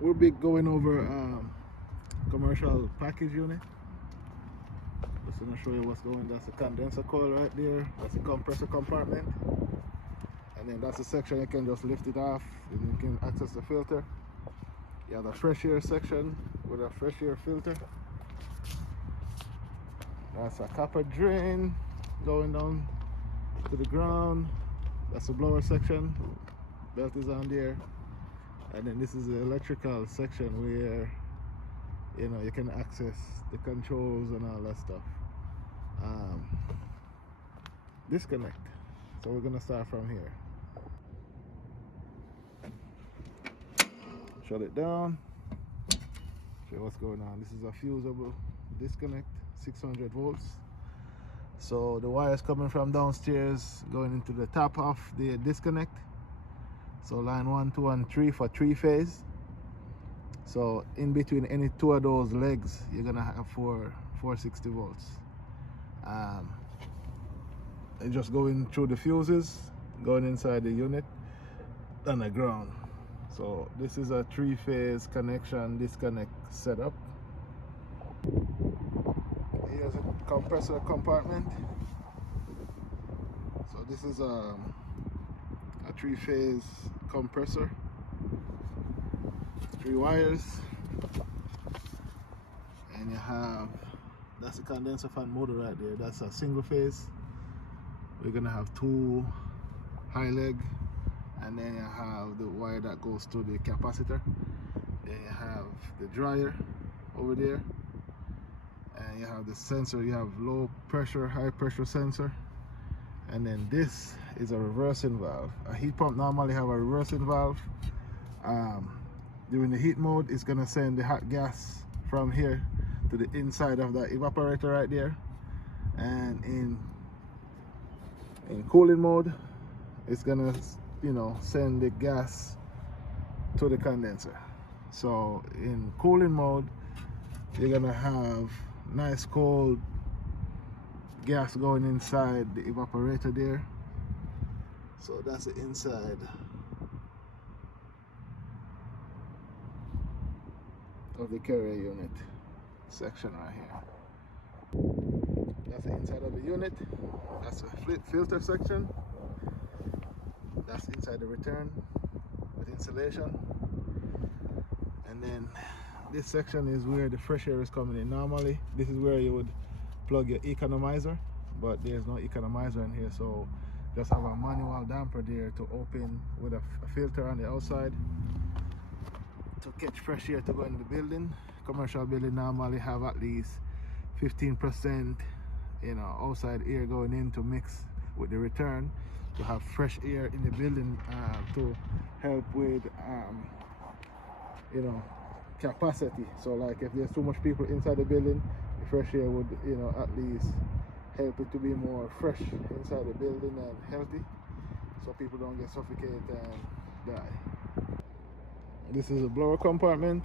we'll be going over commercial package unit. Just gonna show you what's going. That's a condenser coil right there. That's a compressor compartment, and then that's a section you can just lift it off and you can access the filter. You have a fresh air section with a fresh air filter. That's a copper drain going down to the ground. That's a blower section. Belt is on there. And then this is the electrical section where you can access the controls and all that stuff. Disconnect. So we're gonna start from here. Shut it down. Show you what's going on. This is a fusible disconnect, 600 volts. So the wires coming from downstairs going into the top of the disconnect. So line 1, 2, and 3 for 3-phase. So in between any two of those legs, you're gonna have 460 volts. And just going through the fuses, going inside the unit and the ground. So this is a 3-phase connection disconnect setup. Here's a compressor compartment. So this is a 3-phase compressor, 3 wires, and you have, that's a condenser fan motor right there. That's a single phase. We're gonna have 2 high leg, and then you have the wire that goes to the capacitor. Then you have the dryer over there, and you have the sensor. You have low pressure, high pressure sensor, and then this is a reversing valve. A heat pump normally have a reversing valve. During the heat mode, it's gonna send the hot gas from here to the inside of that evaporator right there, and in cooling mode, it's gonna send the gas to the condenser. So in cooling mode, you're gonna have nice cold gas going inside the evaporator there. So that's the inside of the carrier unit section right here. That's the inside of the unit. That's a filter section. That's inside the return with insulation. And then this section is where the fresh air is coming in. Normally this is where you would plug your economizer, but there's no economizer in here, so just have a manual damper there to open with a filter on the outside to catch fresh air to go in the building. Commercial building normally have at least 15% outside air going in to mix with the return, to have fresh air in the building to help with capacity. So like if there's too much people inside the building, the fresh air would at least help it to be more fresh inside the building and healthy, so people don't get suffocated and die. This is a blower compartment.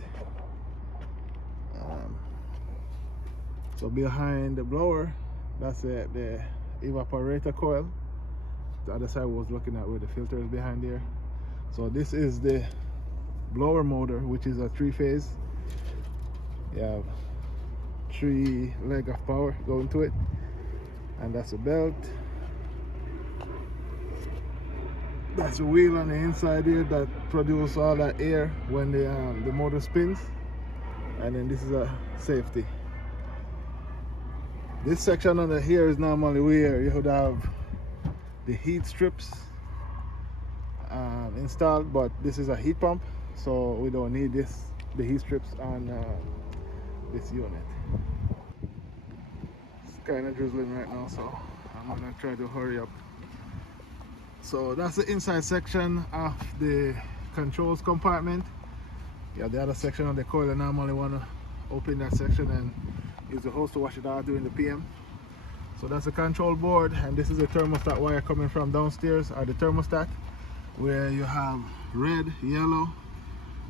So behind the blower, that's the evaporator coil. The other side was looking at where the filter is behind there. So this is the blower motor, which is a 3-phase. You have 3 leg of power going to it, and that's a belt. That's a wheel on the inside here that produces all that air when the motor spins. And then this is a safety. This section under here is normally where you would have the heat strips installed, but this is a heat pump, so we don't need the heat strips on this unit. It's kind of drizzling right now, so I'm gonna try to hurry up. So that's the inside section of the controls compartment. You have the other section of the coil. I normally want to open that section and use the hose to wash it out during the PM. So that's the control board, and this is the thermostat wire coming from downstairs, or the thermostat, where you have red, yellow,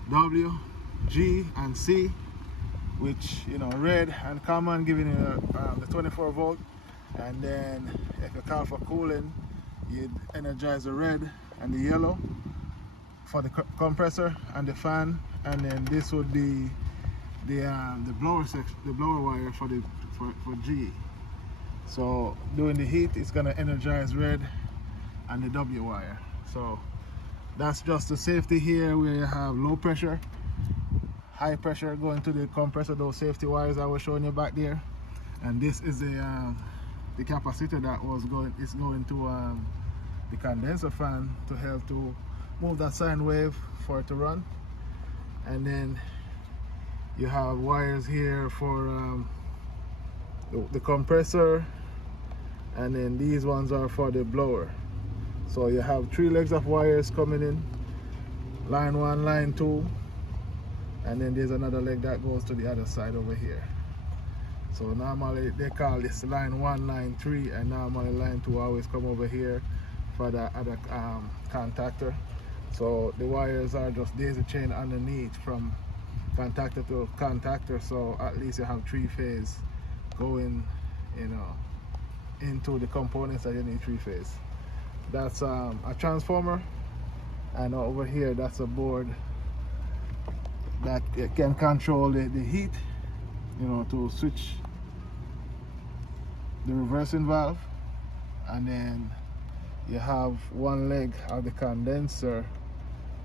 W, G, and C, which red and common giving you the 24 volt, and then if you call for cooling, you'd energize the red and the yellow for the compressor and the fan, and then this would be the blower section, the blower wire for G. So during the heat, it's gonna energize red and the W wire. So that's just the safety here, where you have low pressure, high pressure going to the compressor, those safety wires I was showing you back there. And this is the capacitor that is going to the condenser fan to help to move that sine wave for it to run. And then you have wires here for the compressor, and then these ones are for the blower. So you have 3 legs of wires coming in, line 1, line 2, and then there's another leg that goes to the other side over here. So normally they call this line 1, line 3, and normally line 2 always come over here for the other contactor. So the wires are just daisy chain underneath from contactor to contactor, so at least you have 3 phase going, you know, into the components that you need 3 phase. That's a transformer, and over here that's a board that can control the heat, you know, to switch the reversing valve. And then you have 1 leg of the condenser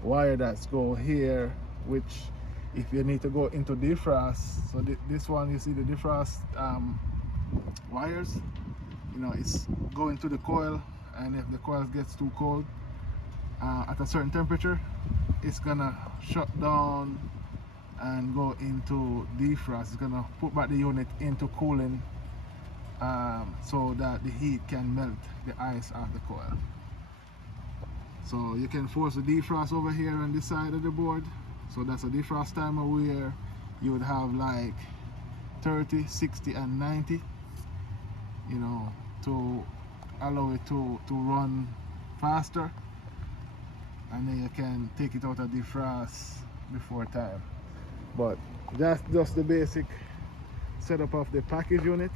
wire that's go here, which if you need to go into defrost, so this one, you see the defrost wires, you know, it's going to the coil, and if the coil gets too cold at a certain temperature, it's gonna shut down and go into defrost. It's gonna put back the unit into cooling, so that the heat can melt the ice off the coil. So you can force the defrost over here on this side of the board. So that's a defrost timer where you would have like 30, 60, and 90, you know, to allow it to run faster, and then you can take it out of defrost before time. But that's just the basic setup of the package unit.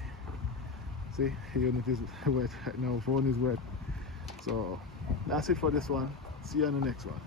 See, the unit is wet right now, phone is wet. So that's it for this one. See you on the next one.